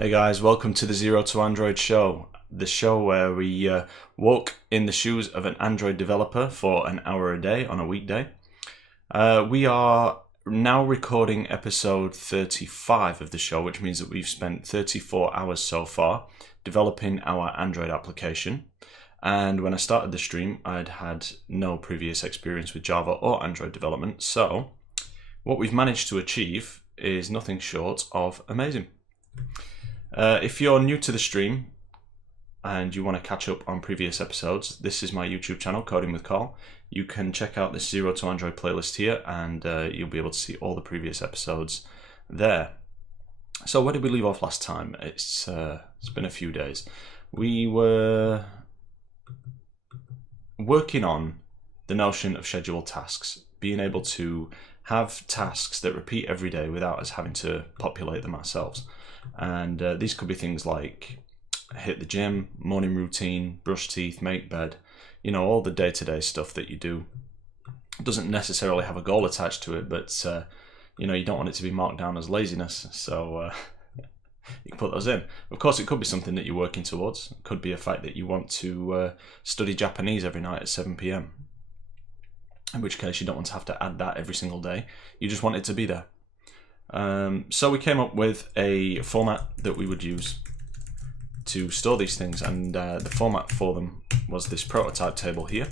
Hey guys, welcome to the Zero to Android show, the show where we walk in the shoes of an Android developer for an hour a day on a weekday. We are now recording episode 35 of the show, which means that we've spent 34 hours so far developing our Android application. And when I started the stream, I'd had no previous experience with Java or Android development. So what we've managed to achieve is nothing short of amazing. If you're new to the stream and you want to catch up on previous episodes, this is my YouTube channel, Coding with Carl. You can check out this Zero to Android playlist here and you'll be able to see all the previous episodes there. So where did we leave off last time? It's been a few days. We were working on the notion of scheduled tasks, being able to have tasks that repeat every day without us having to populate them ourselves. And these could be things like hit the gym, morning routine, brush teeth, make bed, you know, all the day-to-day stuff that you do. It doesn't necessarily have a goal attached to it, but you know, you don't want it to be marked down as laziness, so you can put those in. Of course, it could be something that you're working towards. It could be a fact that you want to study Japanese every night at 7 PM, in which case you don't want to have to add that every single day. You just want it to be there. So we came up with a format that we would use to store these things, and the format for them was this prototype table here.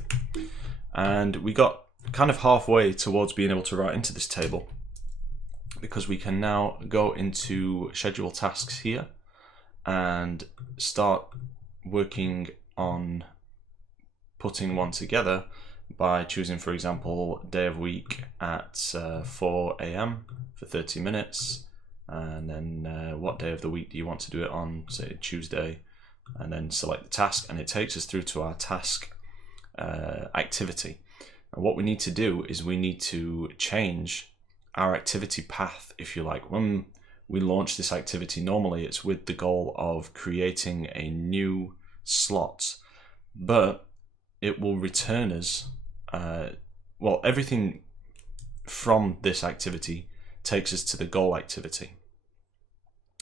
And we got kind of halfway towards being able to write into this table, because we can now go into schedule tasks here and start working on putting one together by choosing, for example, day of week at 4 AM for 30 minutes, and then what day of the week do you want to do it on, say Tuesday, and then select the task, and it takes us through to our task activity. And what we need to do is we need to change our activity path, if you like. When we launch this activity, normally it's with the goal of creating a new slot, but it will return us, well, everything from this activity takes us to the goal activity.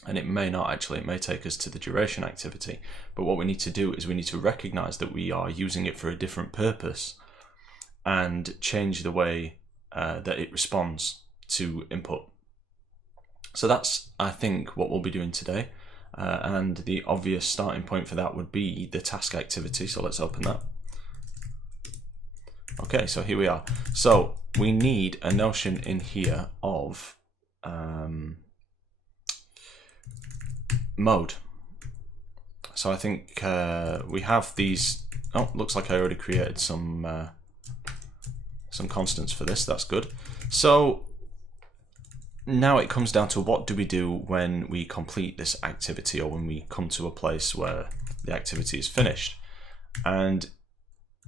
And it may not actually, it may take us to the duration activity. But what we need to do is we need to recognize that we are using it for a different purpose and change the way that it responds to input. So that's, I think, what we'll be doing today. And the obvious starting point for that would be the task activity. So let's open that. Okay, so here we are. So we need a notion in here of mode. So I think we have these. Oh, looks like I already created some constants for this. That's good. So now it comes down to what do we do when we complete this activity, or when we come to a place where the activity is finished. And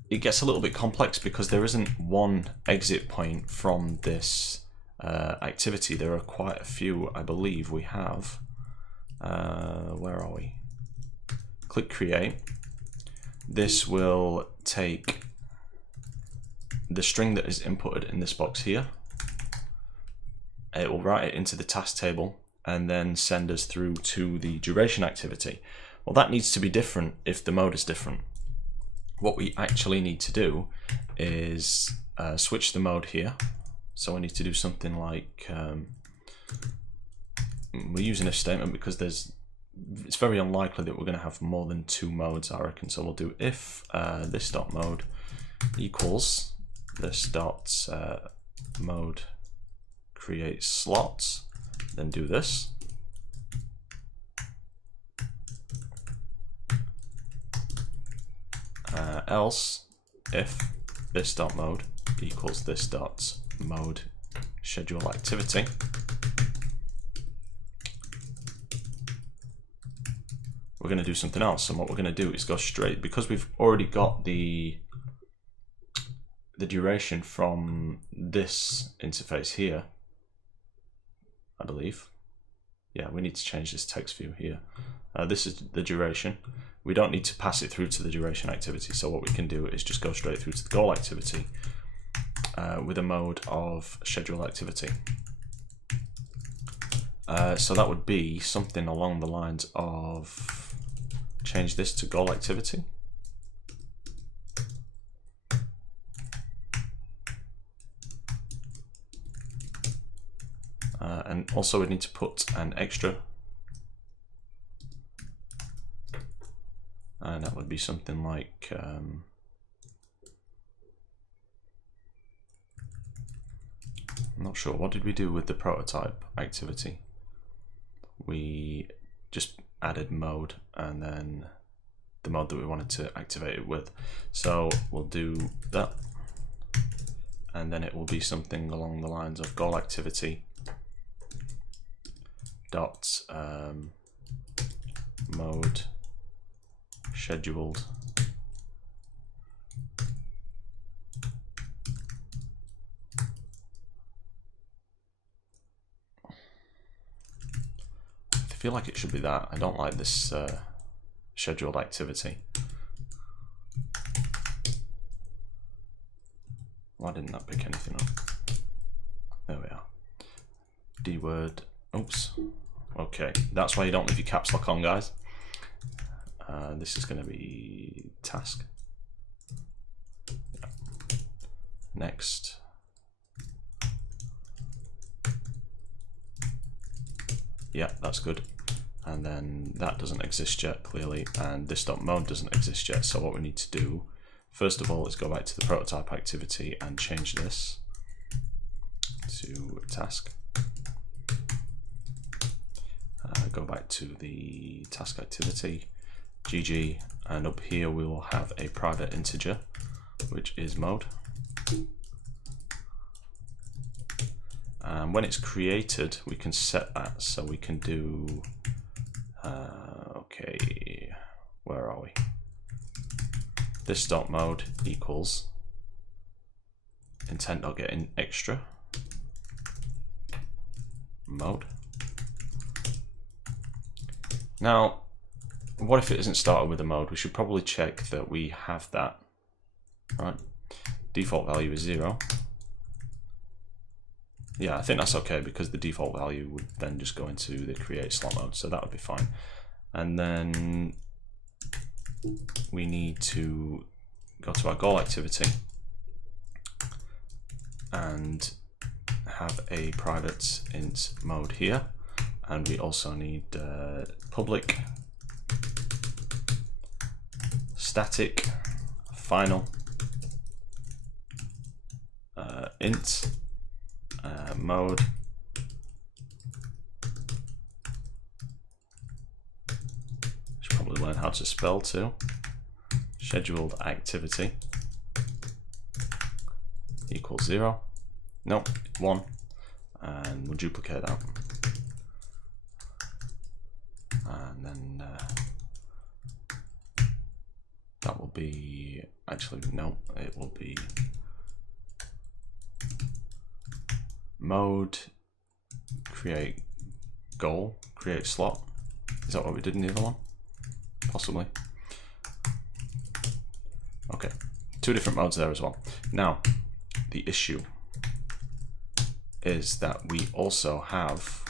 it gets a little bit complex because there isn't one exit point from this activity. There are quite a few, I believe we have. Where are we? Click create. This will take the string that is inputted in this box here. It will write it into the task table and then send us through to the duration activity. Well, that needs to be different if the mode is different. What we actually need to do is switch the mode here. So I need to do something like, we're using if statement because it's very unlikely that we're going to have more than two modes, I reckon. So we'll do if this dot mode equals this dot mode create slots, then do this. Else if this dot mode equals this dot mode schedule activity. We're going to do something else, and what we're going to do is go straight, because we've already got the duration from this interface here, I believe. Yeah, we need to change this text view here. This is the duration. We don't need to pass it through to the duration activity, so what we can do is just go straight through to the goal activity with a mode of schedule activity. So that would be something along the lines of change this to goal activity. And also we need to put an extra, and that would be something like I'm not sure, what did we do with the prototype activity? We just added mode and then the mode that we wanted to activate it with. So we'll do that, and then it will be something along the lines of goal activity dot mode scheduled I feel like it should be that. I don't like this scheduled activity. Why didn't that pick anything up? There we are. D word. Oops. Okay, that's why you don't leave your caps lock on, guys. This is going to be task. Yeah. Next. Yeah, that's good. And then that doesn't exist yet, clearly, and this .mode doesn't exist yet. So what we need to do, first of all, is go back to the prototype activity and change this to task. Go back to the task activity, GG, and up here we will have a private integer, which is mode. And when it's created, we can set that, so we can do, okay, where are we? This .mode equals intent.getIn extra mode. Now, what if it isn't started with a mode? We should probably check that we have that, right? Default value is 0. Yeah, I think that's okay because the default value would then just go into the create slot mode, so that would be fine. And then we need to go to our goal activity and have a private int mode here. And we also need public static final int mode should probably learn how to spell too. Scheduled activity equals 0. Nope, 1, and we'll duplicate that. And then that will be, actually no, it will be mode create goal, create slot. Is that what we did in the other one? Possibly. Okay, 2 different modes there as well. Now, the issue is that we also have,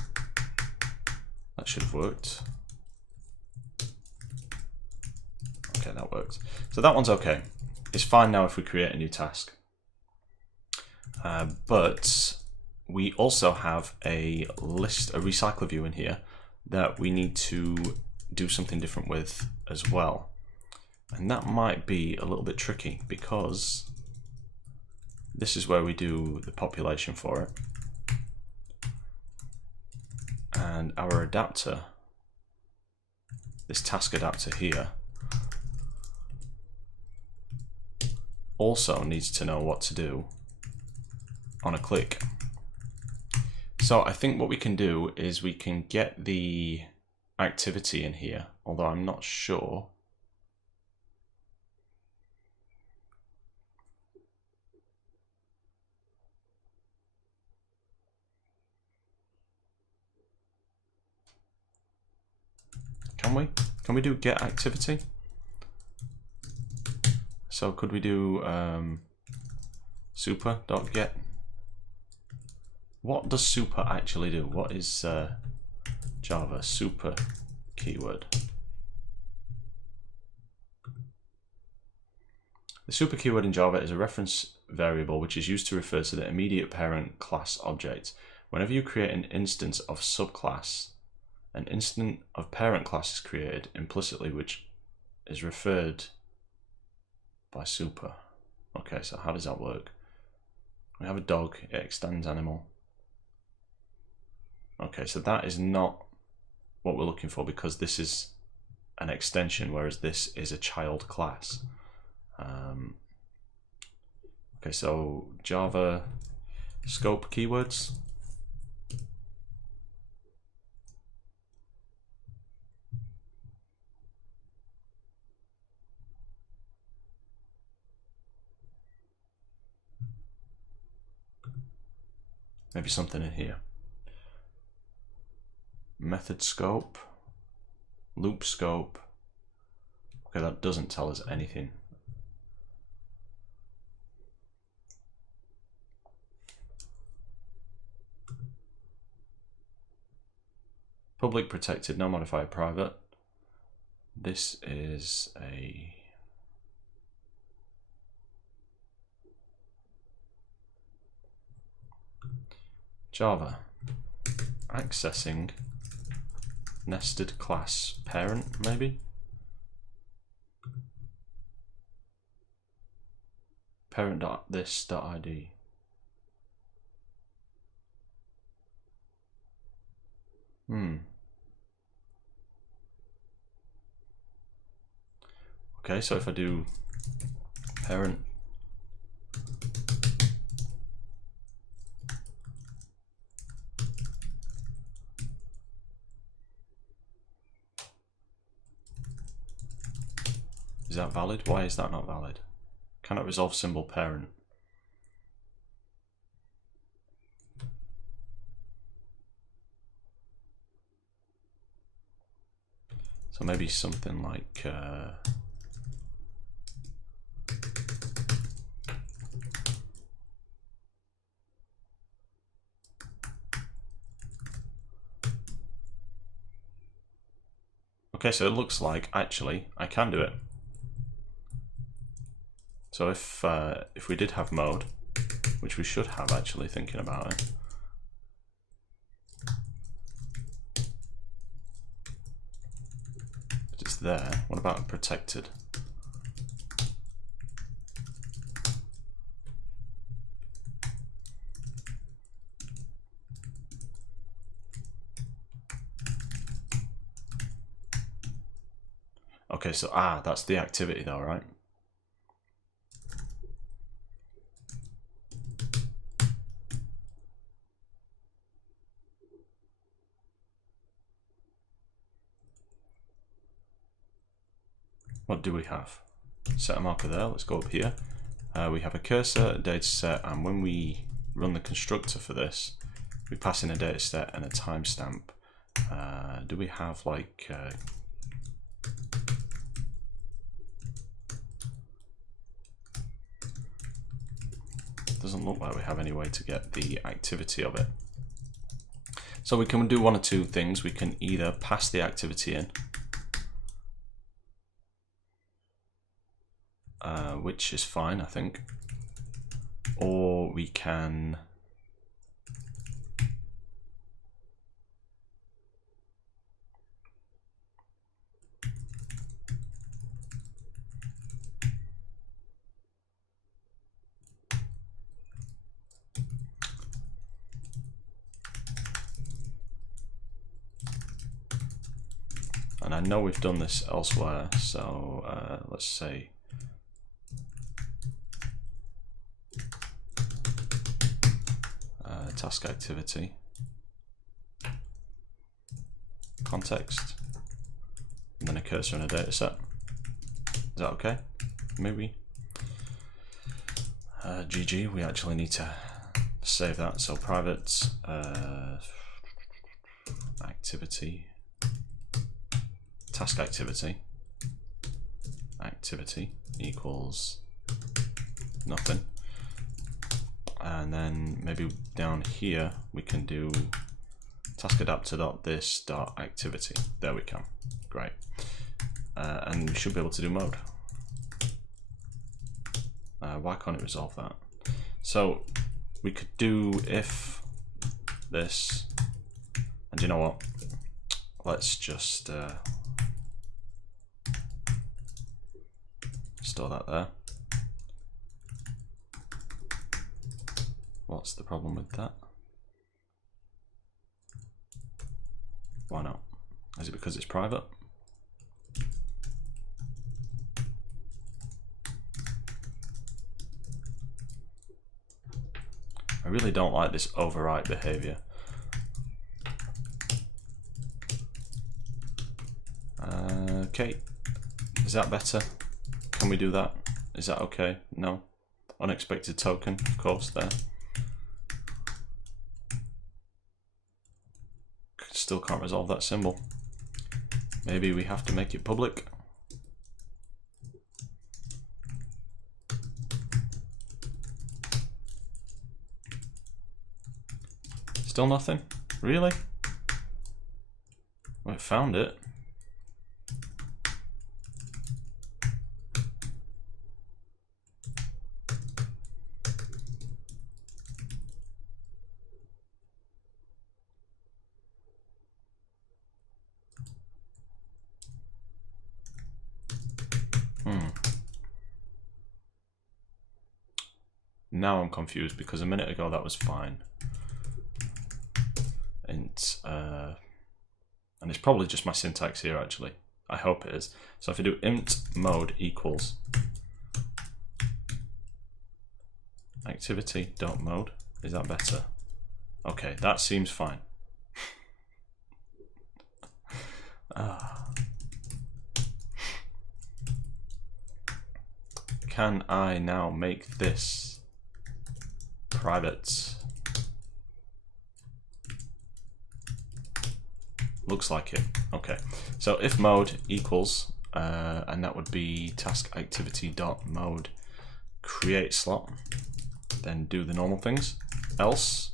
that should have worked. Okay, that worked. So that one's okay. It's fine now if we create a new task. But we also have a list, a recycler view in here that we need to do something different with as well. And that might be a little bit tricky because this is where we do the population for it. And our adapter, this task adapter here, also needs to know what to do on a click. So I think what we can do is we can get the activity in here, although I'm not sure. Can we do get activity? So could we do super.get? What does super actually do? What is Java super keyword. The super keyword in Java is a reference variable which is used to refer to the immediate parent class object. Whenever you create an instance of subclass, an instance of parent class is created implicitly, which is referred by super. Okay, so how does that work? We have a dog, it extends animal. Okay, so that is not what we're looking for because this is an extension, whereas this is a child class. Okay, so Java scope keywords. Maybe something in here. Method scope, loop scope. Okay, that doesn't tell us anything. Public protected, no modifier private. This is a Java accessing nested class parent, maybe? Parent.this.id. Okay, so if I do parent is that valid? Why is that not valid? Cannot resolve symbol parent. So maybe something like okay, so it looks like actually I can do it. So if we did have mode, which we should have actually, thinking about it. But it's there. What about protected? Okay, so that's the activity though, right? What do we have? Set a marker there. Let's go up here. We have a cursor, a data set, and when we run the constructor for this, we pass in a data set and a timestamp. Do we have like doesn't look like we have any way to get the activity of it. So we can do one or two things. We can either pass the activity in, which is fine, I think, or we can and I know we've done this elsewhere, so let's say task activity context and then a cursor and a data set. Is that okay? Maybe. GG, we actually need to save that. So private activity, task activity equals nothing. And then maybe down here we can do task adapter.this.activity. There we can. Great. And we should be able to do mode. Why can't it resolve that? So we could do if this, and you know what? Let's just store that there. What's the problem with that? Why not? Is it because it's private? I really don't like this overwrite behavior. Okay, is that better? Can we do that? Is that okay? No. Unexpected token, of course, there. Still can't resolve that symbol. Maybe we have to make it public. Still nothing? Really? Well, it found it. Now I'm confused because a minute ago that was fine. And it's probably just my syntax here actually. I hope it is. So if I do int mode equals activity.mode, is that better? Okay, that seems fine. Can I now make this private? Looks like it. Okay, so if mode equals, and that would be task activity.mode create slot, then do the normal things. Else,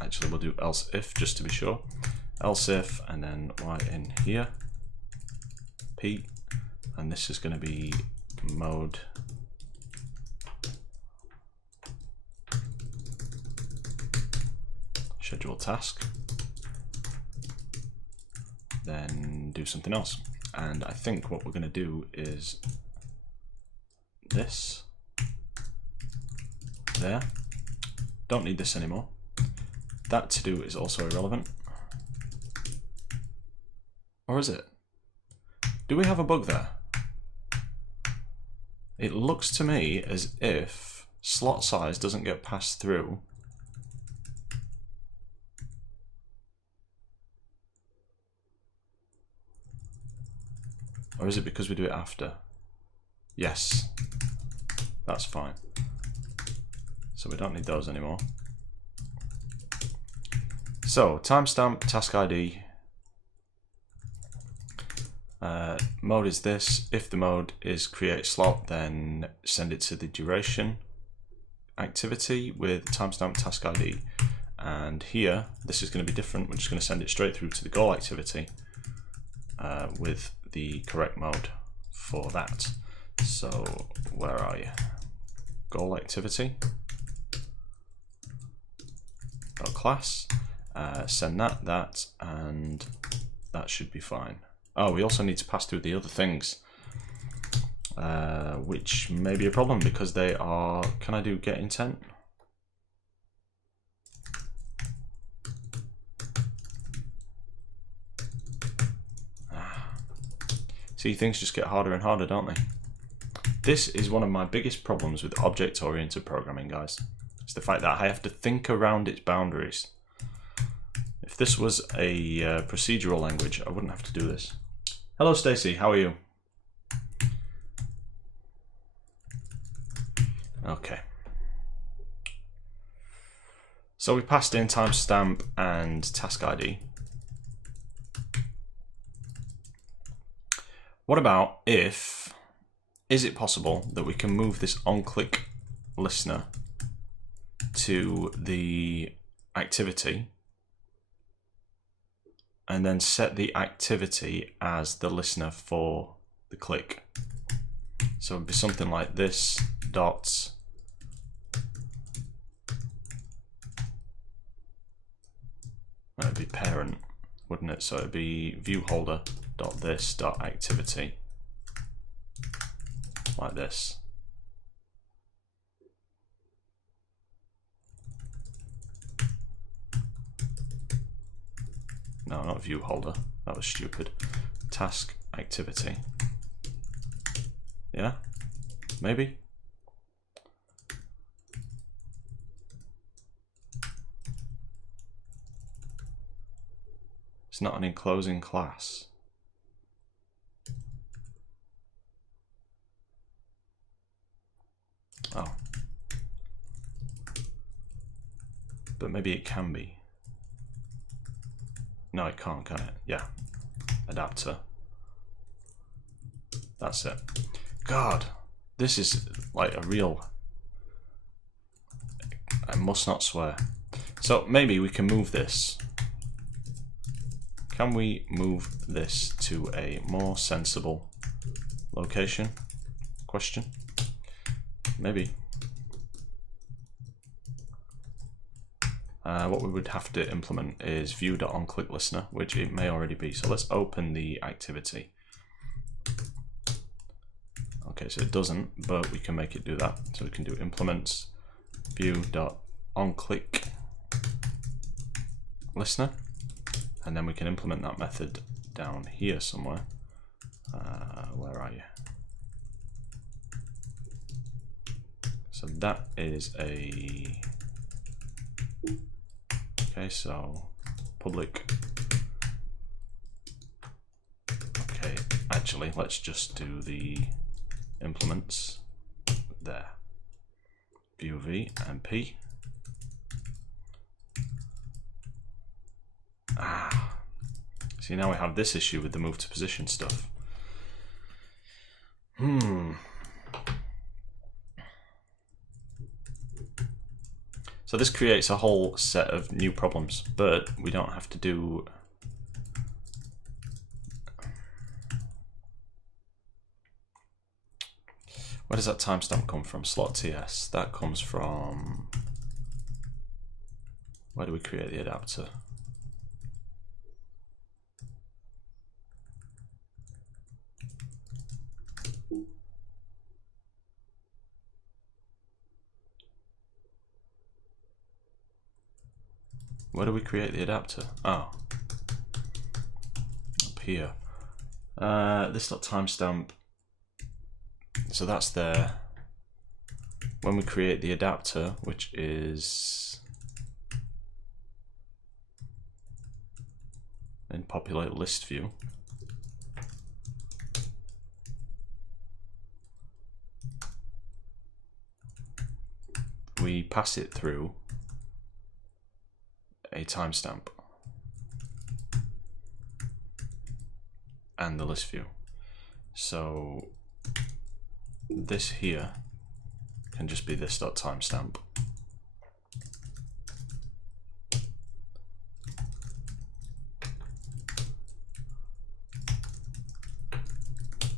actually we'll do else if just to be sure. Else if, and then y in here, p, and this is going to be mode schedule task. Then do something else. And I think what we're going to do is this. There. Don't need this anymore. That to do is also irrelevant. Or is it? Do we have a bug there? It looks to me as if slot size doesn't get passed through. Or is it because we do it after? Yes, that's fine. So we don't need those anymore. So timestamp, task ID, mode is this. If the mode is create slot, then send it to the duration activity with timestamp, task ID. And here, this is going to be different. We're just going to send it straight through to the goal activity with the correct mode for that. So where are you? Goal activity. Class. Send that, and that should be fine. Oh, we also need to pass through the other things, which may be a problem because they are. Can I do get intent? See, things just get harder and harder, don't they? This is one of my biggest problems with object-oriented programming, guys. It's the fact that I have to think around its boundaries. If this was a procedural language, I wouldn't have to do this. Hello, Stacy. How are you? Okay. So we passed in timestamp and task ID. What about if, is it possible that we can move this onClickListener to the activity, and then set the activity as the listener for the click. So it'd be something like this dot it'd be parent, wouldn't it? So it'd be viewholder dot this dot activity, like this. No, not viewholder. That was stupid. Task activity. Yeah? Maybe? It's not an enclosing class. Oh. But maybe it can be. No, it can't, can it? Yeah. Adapter. That's it. God, this is like a real... I must not swear. So maybe we can move this. Can we move this to a more sensible location? Question. Maybe. What we would have to implement is view.onClickListener, which it may already be. So let's open the activity. Okay, so it doesn't, but we can make it do that. So we can do implements view.onClickListener, and then we can implement that method down here somewhere. Where are you? So that is a... Okay, so public. Okay, actually, let's just do the implements there. View v and p. See, now we have this issue with the move to position stuff. So this creates a whole set of new problems, but we don't have to do... Where does that timestamp come from? Slot TS. That comes from... Where do we create the adapter? Where do we create the adapter? Oh, up here. This timestamp. So that's there. When we create the adapter, which is in populate list view. We pass it through a timestamp and the list view. So this here can just be this dot timestamp.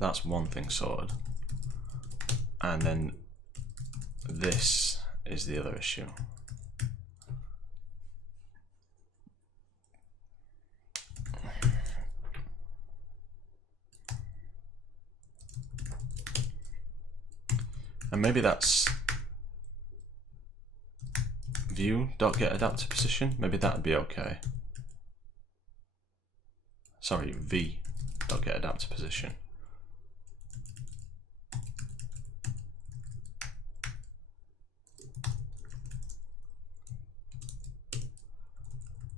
That's one thing sorted. And then this is the other issue. And maybe that's view.getAdapterPosition. Maybe that'd be okay. Sorry, v.getAdapterPosition.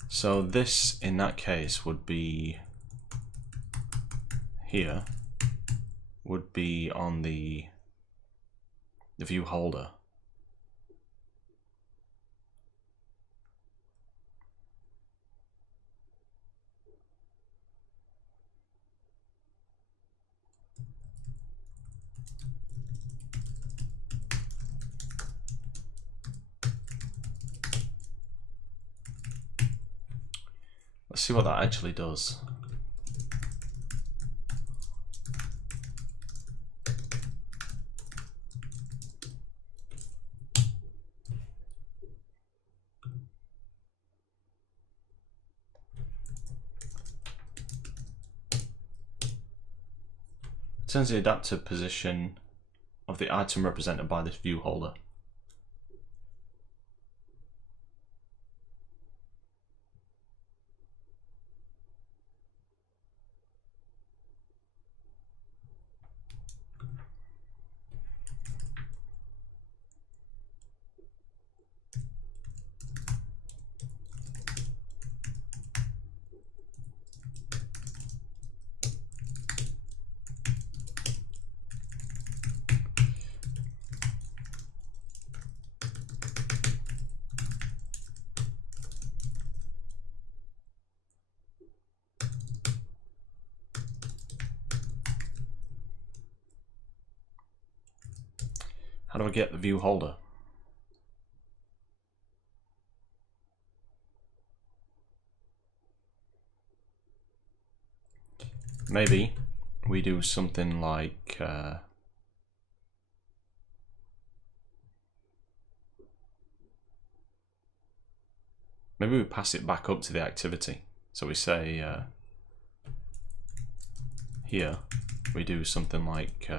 So this, in that case, would be here, would be on the view holder. Let's see what that actually does. It turns the adaptive position of the item represented by this view holder. How do I get the view holder? Maybe we do something like maybe we pass it back up to the activity. So we say here we do something like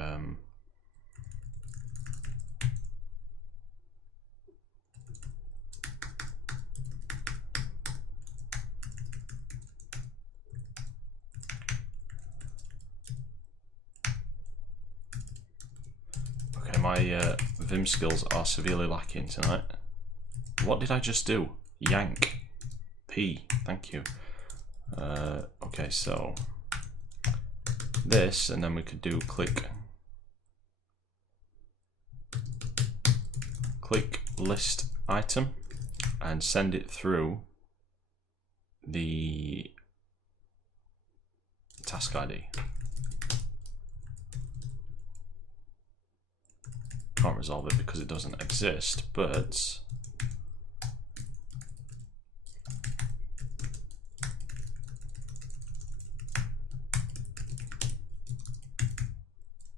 my Vim skills are severely lacking tonight. What did I just do? Yank. P. Thank you. Okay, so this, and then we could do click list item and send it through the task ID. Can't resolve it because it doesn't exist, but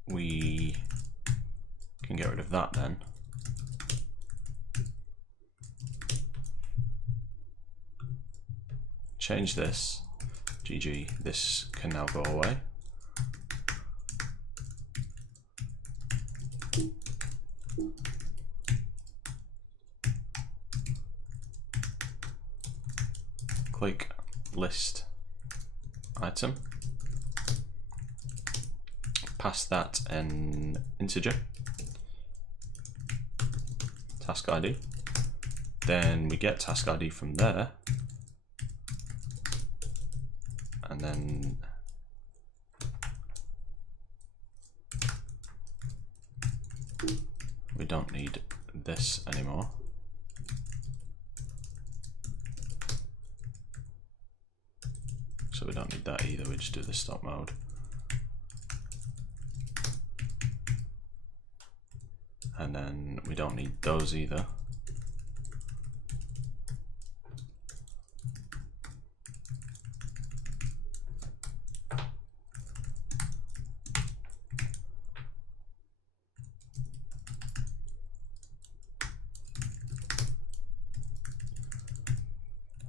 we can get rid of that then. Change this. GG. This can now go away. Click list item, pass that an integer, task ID, then we get task ID from there, and then we don't need this anymore. So we don't need that either, we just do the stop mode. And then we don't need those either.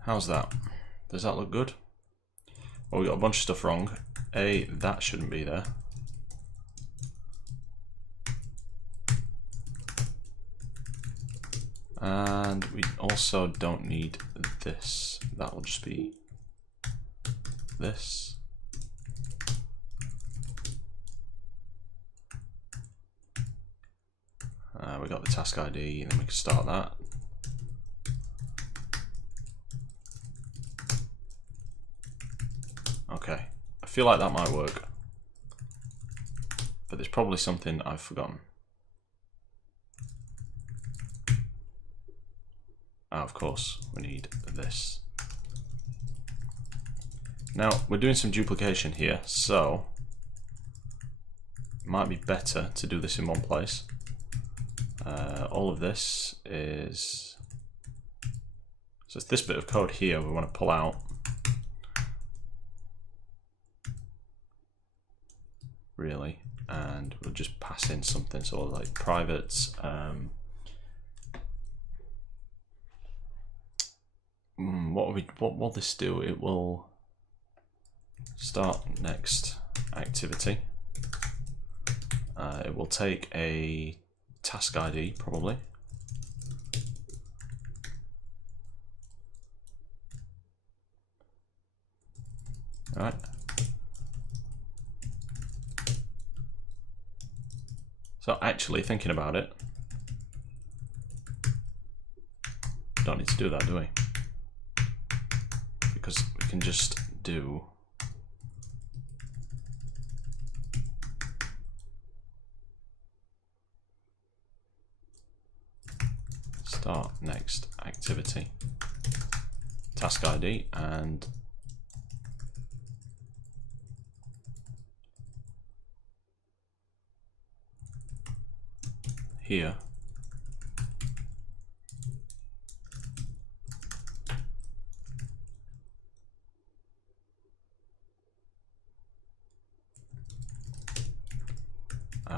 How's that? Does that look good? Well, we got a bunch of stuff wrong. That shouldn't be there. And we also don't need this. That will just be this. We got the task ID, and then we can start that. Okay, I feel like that might work, but there's probably something I've forgotten. Of course, we need this. Now, we're doing some duplication here, so it might be better to do this in one place. All of this is... So it's this bit of code here we want to pull out. really, and we'll just pass in something, so like private what will this do? It will start next activity. It will take a task ID probably. All right. So actually thinking about it, don't need to do that, do we? Because we can just do start next activity task ID, and here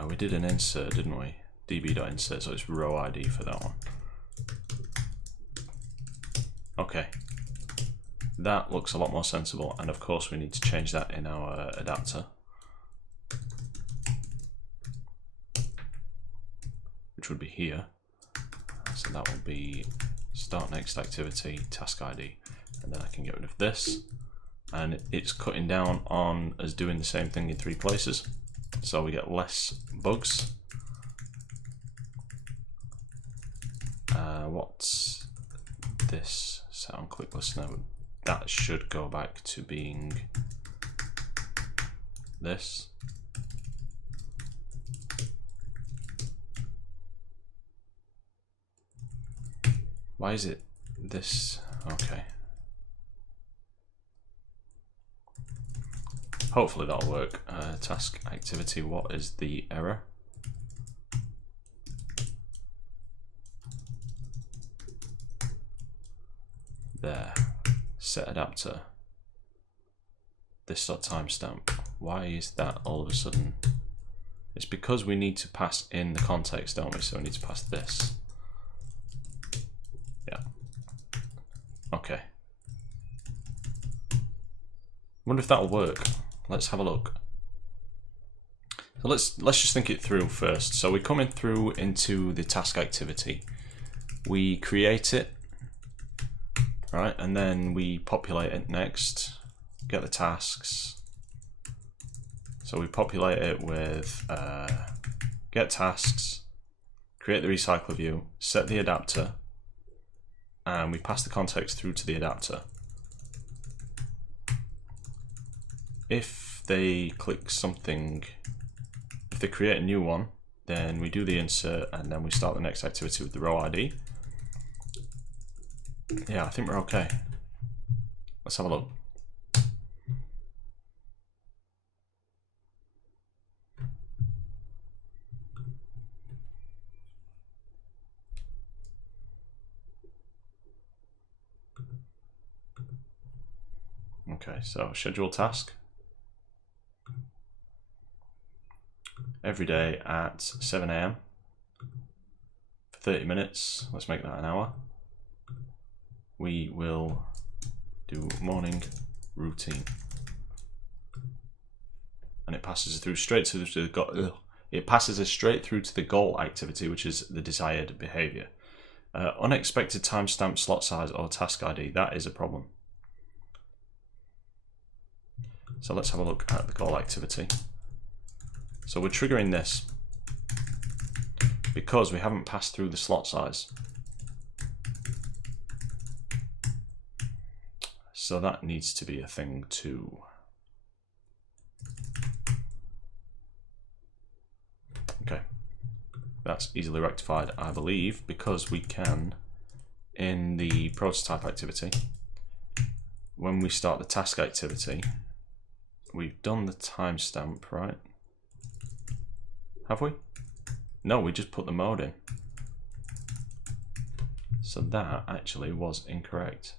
we did an insert, didn't we? db.insert, so it's row ID for that one. Okay, that looks a lot more sensible, and of course we need to change that in our adapter, which would be here. So that will be start next activity task ID, and then I can get rid of this, and it's cutting down on us doing the same thing in 3 places, so we get less bugs. What's this? Set on click listener. That should go back to being this. Why is it this? Okay. Hopefully that'll work. Task activity, what is the error? There. Set adapter. This.timestamp. Why is that all of a sudden? It's because we need to pass in the context, don't we? So we need to pass this. Yeah. Okay. Wonder if that'll work. Let's have a look. So let's just think it through first. So we come in through into the task activity. We create it, right, and then we populate it next. Get the tasks. So we populate it with get tasks, create the recycler view, set the adapter, and we pass the context through to the adapter. If they click something, if they create a new one, then we do the insert and then we start the next activity with the row ID. Yeah, I think we're okay. Let's have a look. Okay, so schedule task. Every day at 7 AM for 30 minutes. Let's make that an hour. We will do morning routine, and it passes us through straight to the goal. It passes us straight through to the goal activity, which is the desired behavior. Unexpected timestamp, slot size, or task ID. That is a problem. So let's have a look at the goal activity. So we're triggering this because we haven't passed through the slot size. So that needs to be a thing too. Okay, that's easily rectified, I believe, because we can, in the prototype activity, when we start the task activity, we've done the timestamp, right? Have we? No, we just put the mode in. So that actually was incorrect.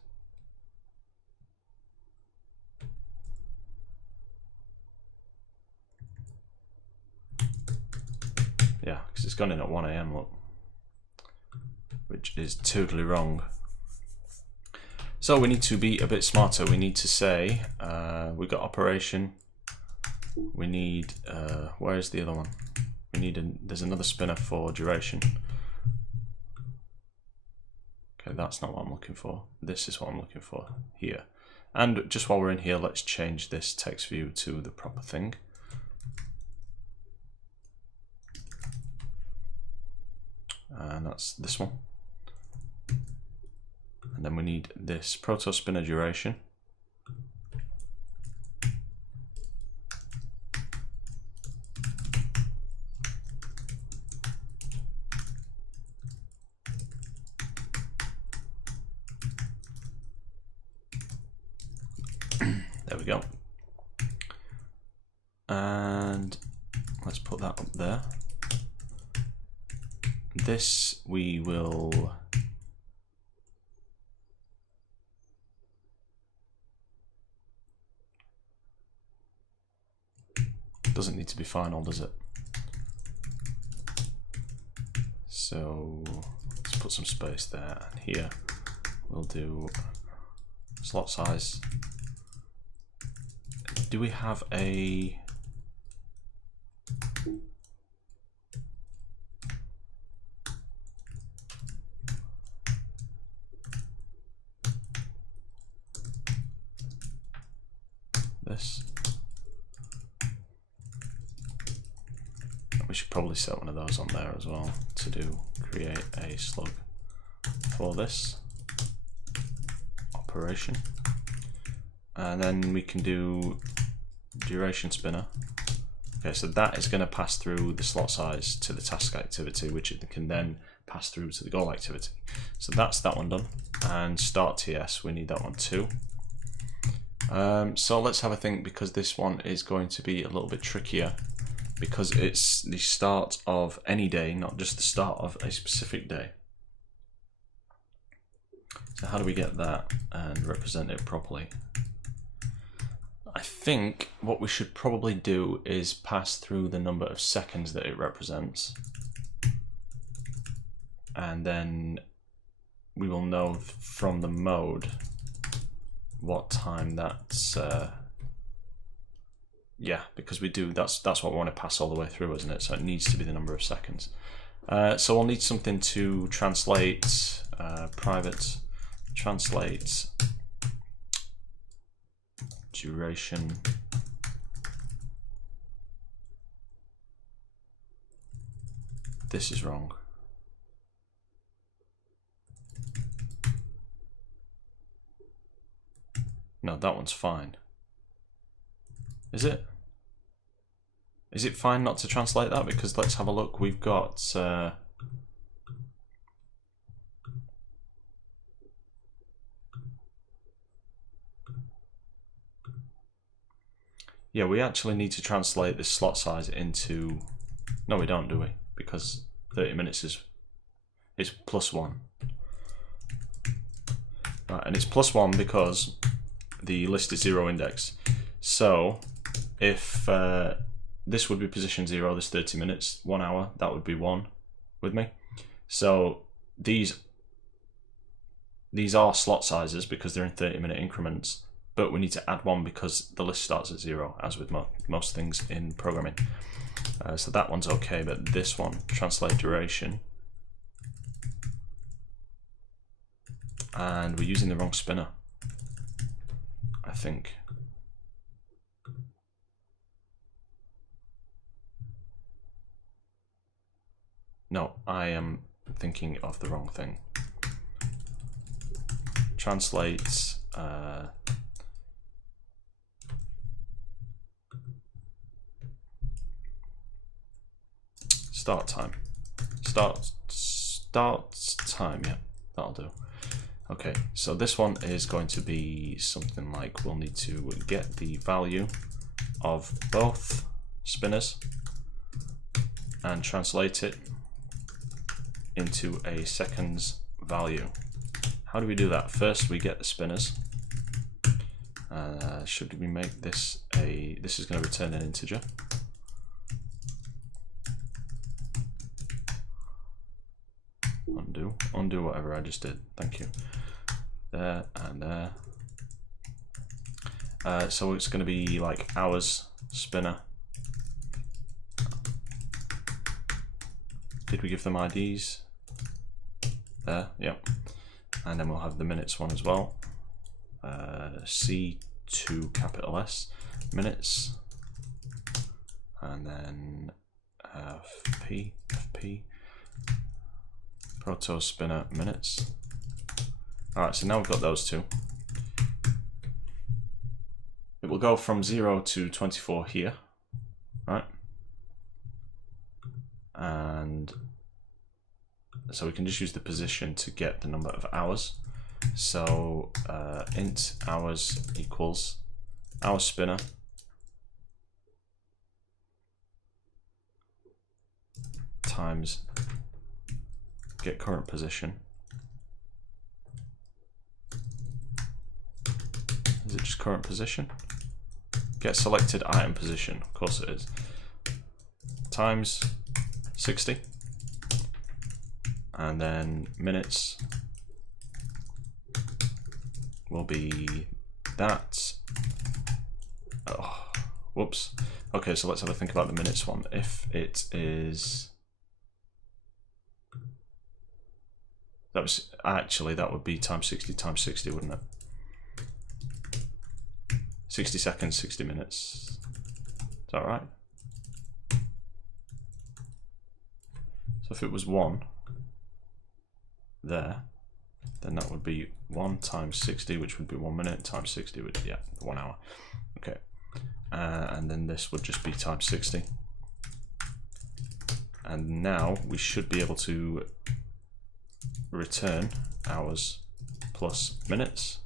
Yeah, because it's gone in at 1 AM, look. Which is totally wrong. So we need to be a bit smarter. We need to say, we've got operation. We need, where is the other one? We need, there's another spinner for duration. Okay, that's not what I'm looking for. This is what I'm looking for here. And just while we're in here, let's change this text view to the proper thing. And that's this one. And then we need this proto spinner duration. There we go. And let's put that up there. This we will doesn't need to be final, does it? So let's put some space there, and here we'll do slot size. Do we have a this? We should probably set one of those on there as well to do create a slug for this operation. And then we can do duration spinner. Okay, so that is going to pass through the slot size to the task activity, which it can then pass through to the goal activity. So that's that one done. And start TS, we need that one too. So let's have a think, because this one is going to be a little bit trickier, because it's the start of any day, not just the start of a specific day. So how do we get that and represent it properly? I think what we should probably do is pass through the number of seconds that it represents, and then we will know from the mode what time that's yeah, because we do, that's what we want to pass all the way through, isn't it? So it needs to be the number of seconds. So we'll need something to translate, private translate duration this is wrong. No, that one's fine. Is it? Is it fine not to translate that? Because let's have a look. We've got yeah, we actually need to translate this slot size into, no we don't, do we? Because 30 minutes is +1. Right, and it's +1 because the list is 0 index. So if this would be position 0, this 30 minutes, 1 hour, that would be 1 with me. So these are slot sizes because they're in 30-minute increments, but we need to add 1 because the list starts at 0, as with most things in programming. So that one's okay, but this one, translate duration, and we're using the wrong spinner, I think. No, I am thinking of the wrong thing. Translate start time. Start time, yeah, that'll do. Okay, so this one is going to be something like, we'll need to get the value of both spinners and translate it into a seconds value. How do we do that? First we get the spinners. Should we make this this is going to return an integer. undo whatever I just did. Thank you. There and there. So it's going to be like hours spinner. Did we give them IDs? There, yep. And then we'll have the minutes one as well. C2 capital S minutes, and then FP proto spinner minutes. All right, so now we've got those two. It will go from 0 to 24 here, right? And so we can just use the position to get the number of hours. So int hours equals hour spinner times get current position. Is it just current position? Get selected item position, of course it is, times 60, and then minutes will be that. Oh, whoops. Okay, so let's have a think about the minutes one. If it is, that was actually, that would be times 60 times 60, wouldn't it? 60 seconds, 60 minutes. Is that right? So if it was 1 there, then that would be 1 times 60, which would be 1 minute, times 60 would, yeah, 1 hour. Okay. And then this would just be times 60. And now we should be able to return hours plus minutes.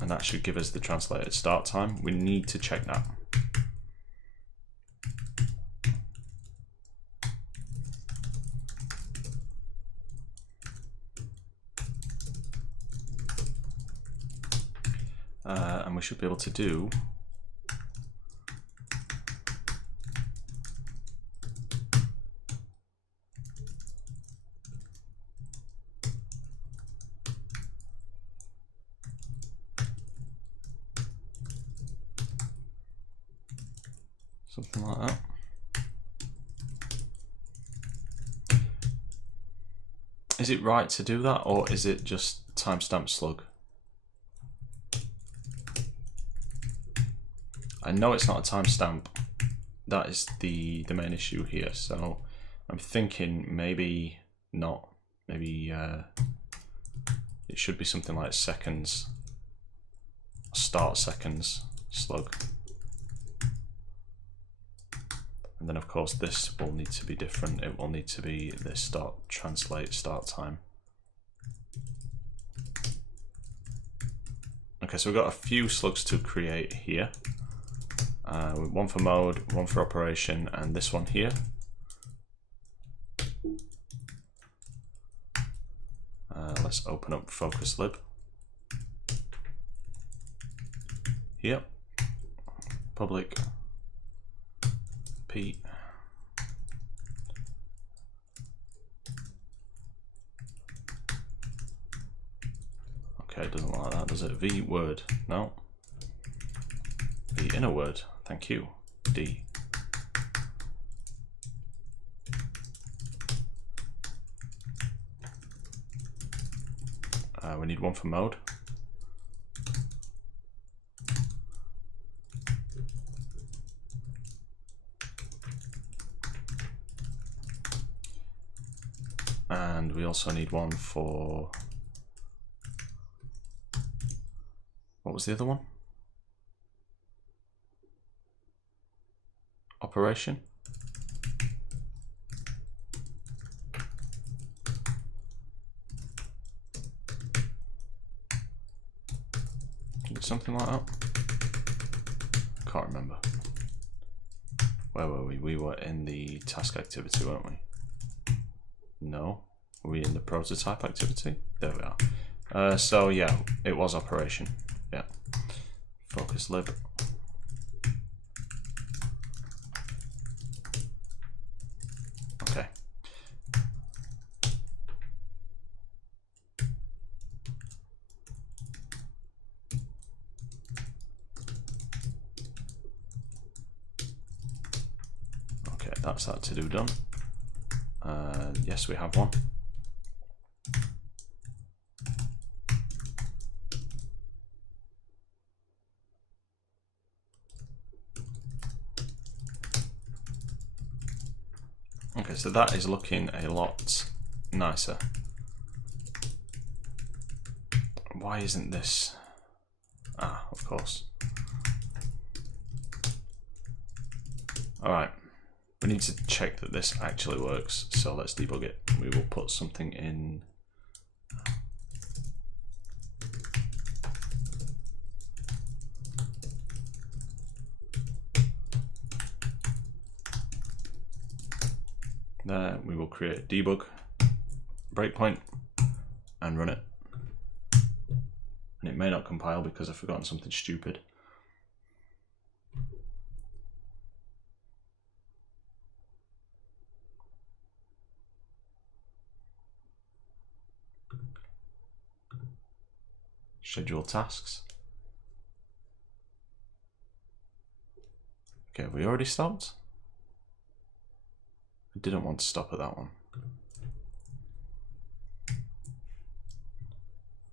And that should give us the translated start time. We need to check that. And we should be able to do something like that. Is it right to do that, or is it just timestamp slug? I know it's not a timestamp. That is the main issue here. So I'm thinking maybe not. Maybe it should be something like seconds, start seconds slug. And then of course this will need to be different. It will need to be this start translate start time. Okay, so we've got a few slugs to create here. One for mode, one for operation, and this one here. Let's open up focus lib. Here, public P. Okay, it doesn't like that, does it? V word, no. The inner word, thank you, D. We need one for mode. And we also need one for, what was the other one? Operation. Something like that. Can't remember. Where were we? We were in the task activity, weren't we? No. Were we in the prototype activity? There we are. So yeah, it was operation. Yeah. Focus lib. Okay. Okay, that's that to do done. Yes, we have one. Okay, so that is looking a lot nicer. Why isn't this? Ah, of course. Alright, we need to check that this actually works, so let's debug it. We will put something in. There, we will create a debug breakpoint and run it. And it may not compile because I've forgotten something stupid. Schedule tasks. Okay, have we already stopped? I didn't want to stop at that one.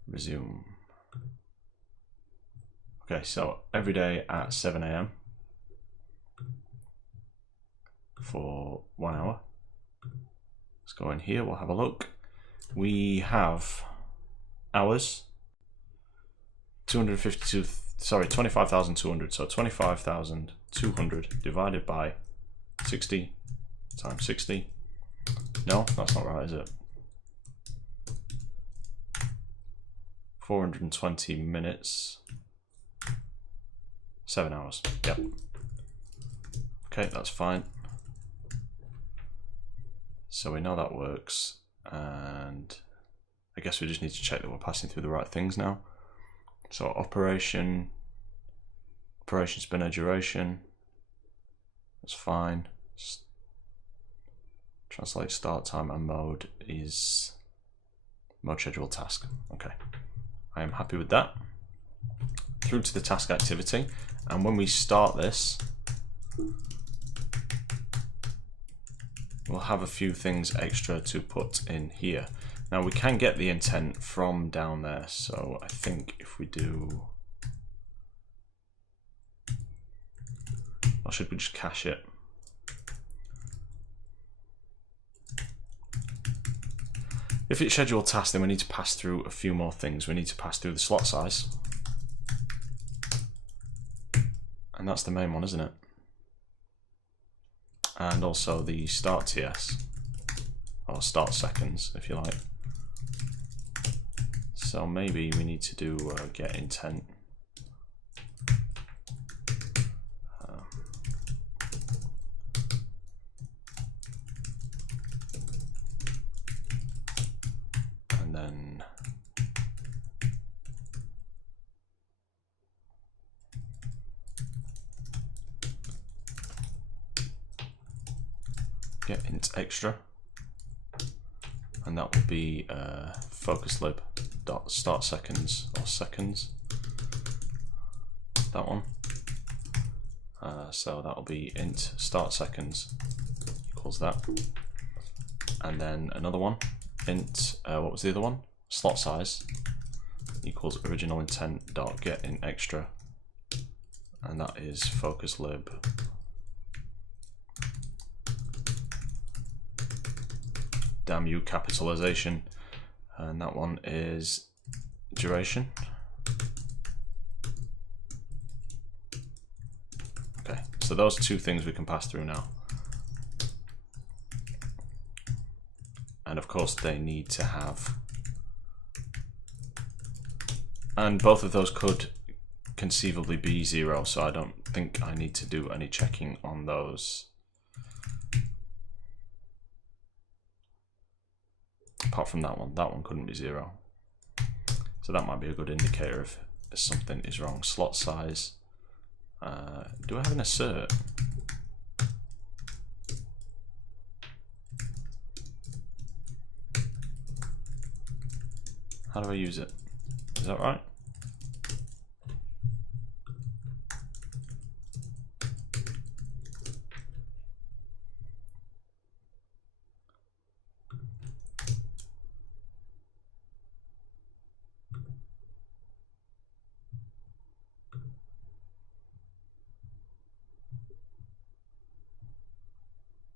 Resume. Okay, so every day at 7 AM for 1 hour. Let's go in here, we'll have a look. We have hours, 25,200, so 25,200 divided by 60 times 60. No, that's not right, is it? 420 minutes, 7 hours. Yep. Okay, that's fine. So we know that works, and I guess we just need to check that we're passing through the right things now. So operation spinner duration, that's fine. Translate start time and mode is mode schedule task. Okay, I am happy with that. Through to the task activity, and when we start this, we'll have a few things extra to put in here. Now we can get the intent from down there, so I think if we do, or should we just cache it? If it's scheduled task, then we need to pass through a few more things. We need to pass through the slot size, and that's the main one, isn't it? And also the start TS, or start seconds, if you like. So maybe we need to do get intent. And then get int extra, and that will be focus lib dot start seconds, or seconds, that one. So that will be int start seconds equals that, and then another one, int what was the other one, slot size equals original intent dot get int extra, and that is focus lib damn you capitalization, and that one is duration. Okay, so those two things we can pass through now, and of course they need to have, and both of those could conceivably be 0, so I don't think I need to do any checking on those. Apart from that one couldn't be 0. So that might be a good indicator something is wrong. Slot size. Do I have an assert? How do I use it? Is that right?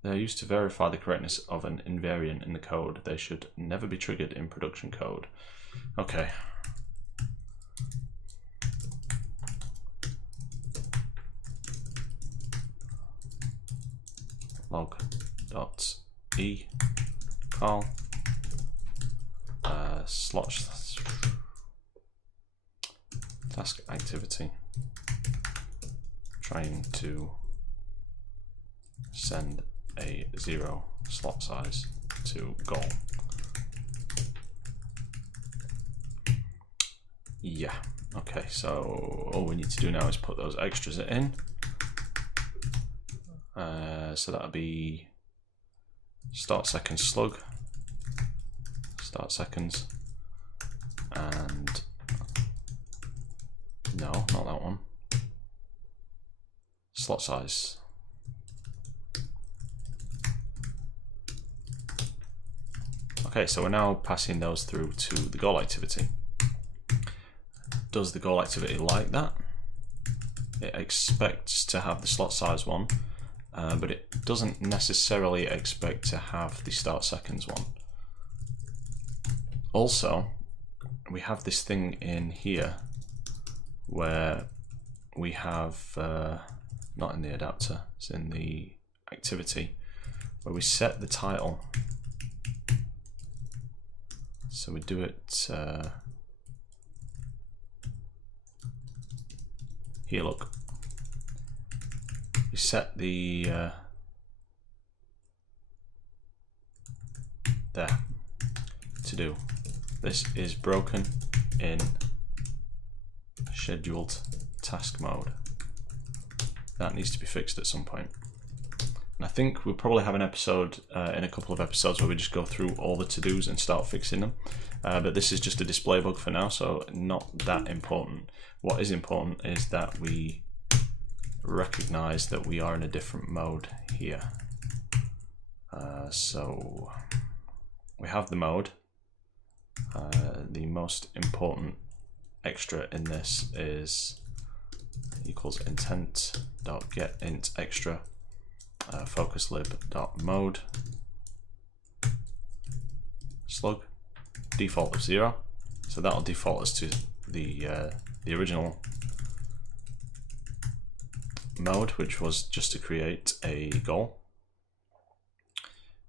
They're used to verify the correctness of an invariant in the code. They should never be triggered in production code. Okay. log.e call slot task activity, trying to send a 0 slot size to goal. Yeah, okay, so all we need to do now is put those extras in. So that'll be start seconds slug, start seconds, and no, not that one, slot size. Okay, so we're now passing those through to the goal activity. Does the goal activity like that? It expects to have the slot size one, but it doesn't necessarily expect to have the start seconds one. Also, we have this thing in here where we have, not in the adapter, it's in the activity, where we set the title. So we do it here, look. We set the there to do. This is broken in scheduled task mode. That needs to be fixed at some point. And I think we'll probably have an episode in a couple of episodes where we just go through all the to-dos and start fixing them. But this is just a display bug for now, so not that important. What is important is that we recognize that we are in a different mode here. So we have the mode. The most important extra in this is equals intent.getInt extra focus lib.mode slug default of 0, so that'll default us to the original mode, which was just to create a goal.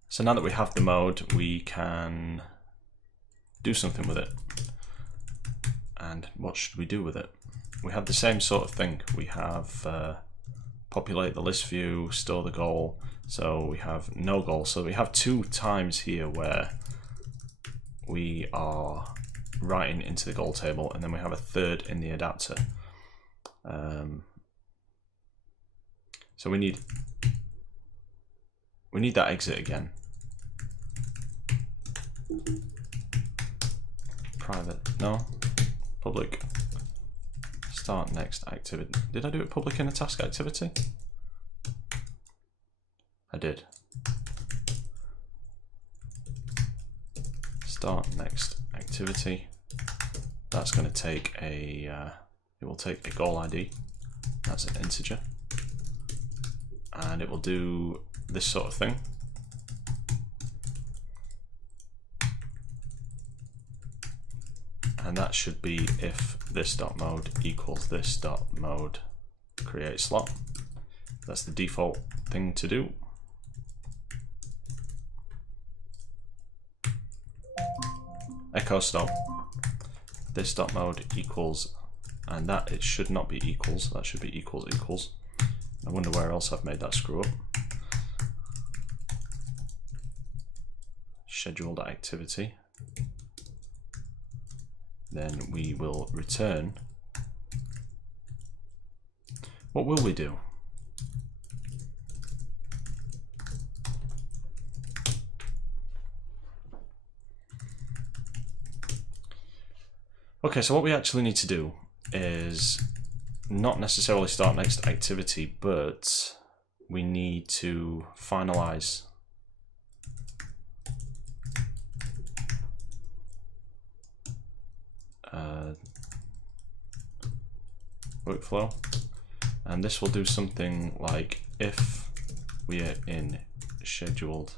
So now that we have the mode, we can do something with it. And what should we do with it? We have the same sort of thing. We have populate the list view, store the goal. So we have no goal. So we have 2 times here where we are writing into the goal table, and then we have a third in the adapter. So we need that exit again. Private, no, public. Start next activity. Did I do it public in a task activity? I did. Start next activity. That's going to take a, it will take a goal ID. That's an integer. And it will do this sort of thing. And that should be if this.mode equals this.mode create slot. That's the default thing to do. Echo stop. This.mode equals, and that it should not be equals, that should be equals equals. I wonder where else I've made that screw up. Scheduled activity. Then we will return What will we do? Okay, so what we actually need to do is not necessarily start next activity, but we need to finalize workflow, and this will do something like if we are in scheduled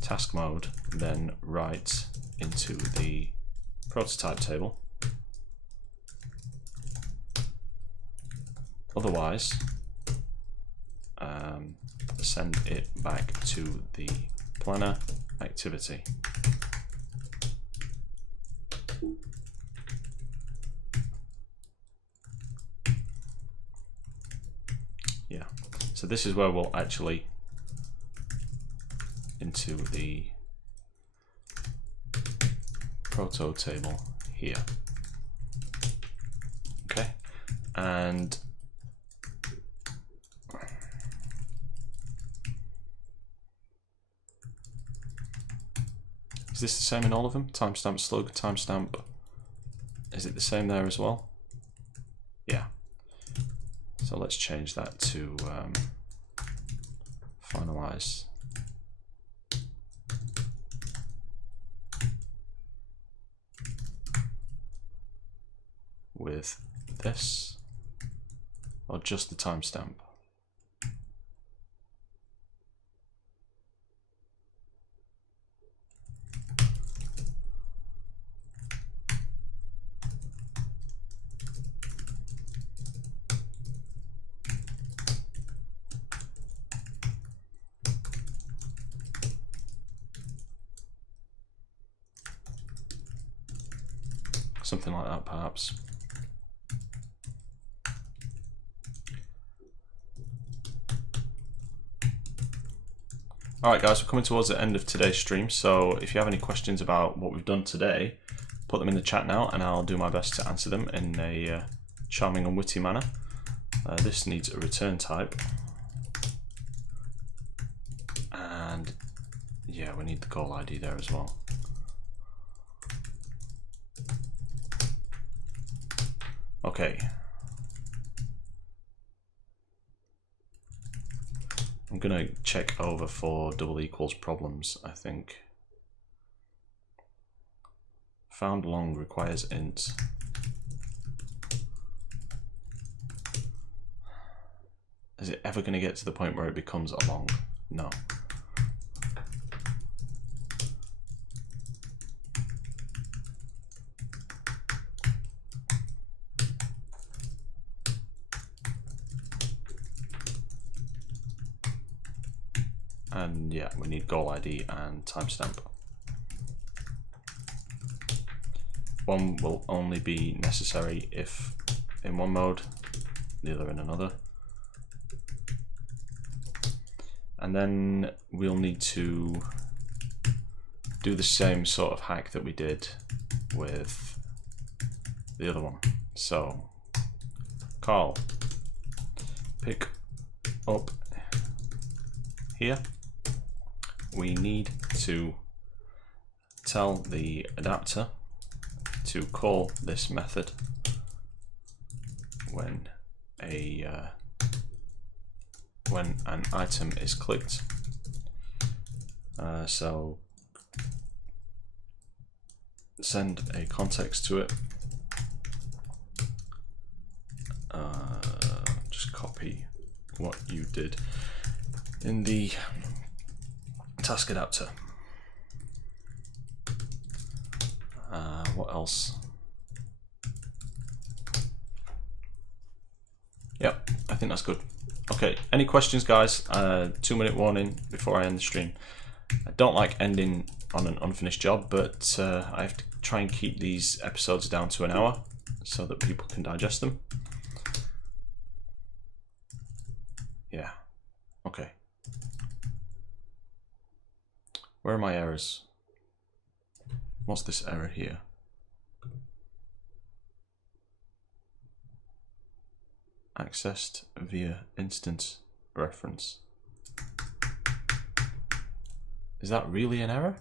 task mode, then write into the prototype table. Otherwise, send it back to the planner activity. Yeah, so this is where we'll actually into the proto table here. Okay, and is this the same in all of them? Timestamp slug, timestamp. Is it the same there as well? Yeah. So let's change that to finalize. With this, or just the timestamp? Something like that, perhaps. Alright guys, we're coming towards the end of today's stream, so if you have any questions about what we've done today, put them in the chat now and I'll do my best to answer them in a charming and witty manner. This needs a return type. And yeah, we need the goal ID there as well. Okay. I'm gonna check over for double equals problems, I think. Found long requires int. Is it ever gonna get to the point where it becomes a long? No. And yeah, we need goal ID and timestamp. One will only be necessary if in one mode, the other in another. And then we'll need to do the same sort of hack that we did with the other one. So, Carl, pick up here. We need to tell the adapter to call this method when an item is clicked. So send a context to it. Just copy what you did in the task adapter. What else? Yep, I think that's good. Okay, any questions, guys? 2-minute warning before I end the stream. I don't like ending on an unfinished job, but I have to try and keep these episodes down to an hour so that people can digest them. Yeah, okay. Where are my errors? What's this error here? accessed via instance reference. Is that really an error?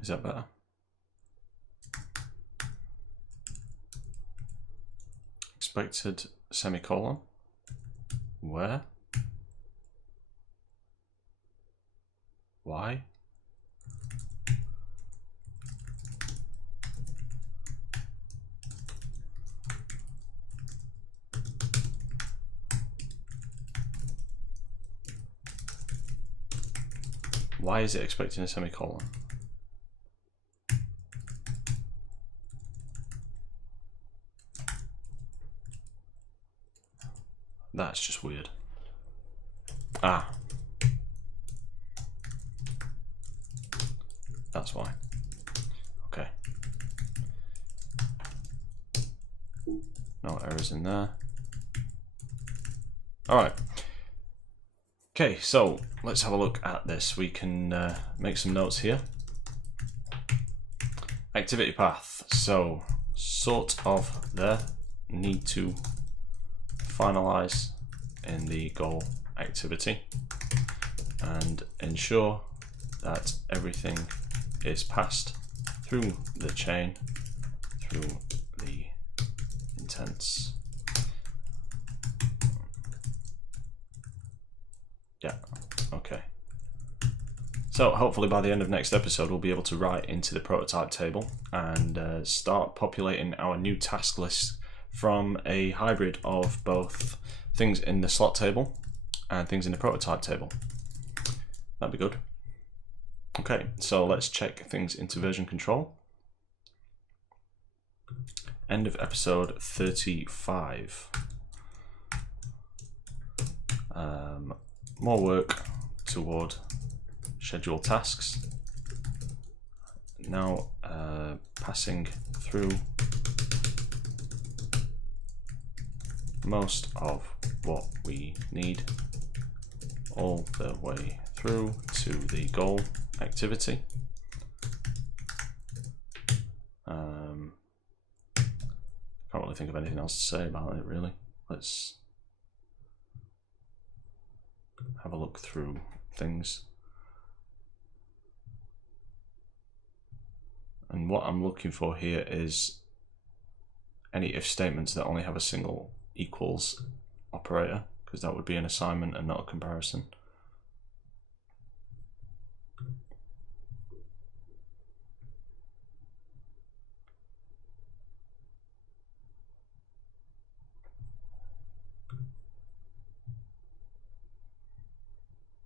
Is that better? Expected semicolon. Where? Why? Why is it expecting a semicolon? That's just weird. Ah. That's why. Okay. No errors in there. Alright. Okay, so let's have a look at this. We can make some notes here. Activity path. So, sort of there. Need to finalize in the goal activity and ensure that everything is passed through the chain, through the intents. Yeah, okay. So hopefully by the end of next episode we'll be able to write into the prototype table and start populating our new task list from a hybrid of both things in the slot table and things in the prototype table. That'd be good. Okay, so let's check things into version control. End of episode 35. More work toward schedule tasks. Now passing through most of what we need all the way through to the goal activity. Can't really think of anything else to say about it really. Let's have a look through things. And what I'm looking for here is any if statements that only have a single equals operator, because that would be an assignment and not a comparison.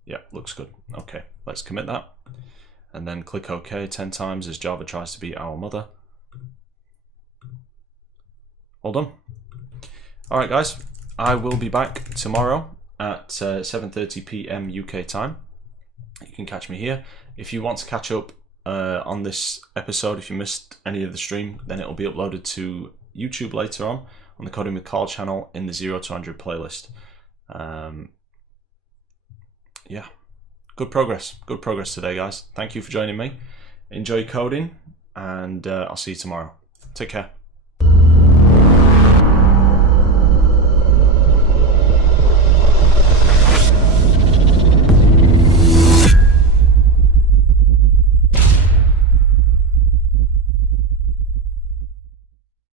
Yeah, looks good. Okay, let's commit that and then click OK 10 times as Java tries to be our mother. All done. All right, guys, I will be back tomorrow at 7:30 p.m. UK time. You can catch me here. If you want to catch up on this episode, if you missed any of the stream, then it will be uploaded to YouTube later on the Coding with Carl channel in the 0 to 100 playlist. Yeah, good progress today, guys. Thank you for joining me. Enjoy coding, and I'll see you tomorrow. Take care.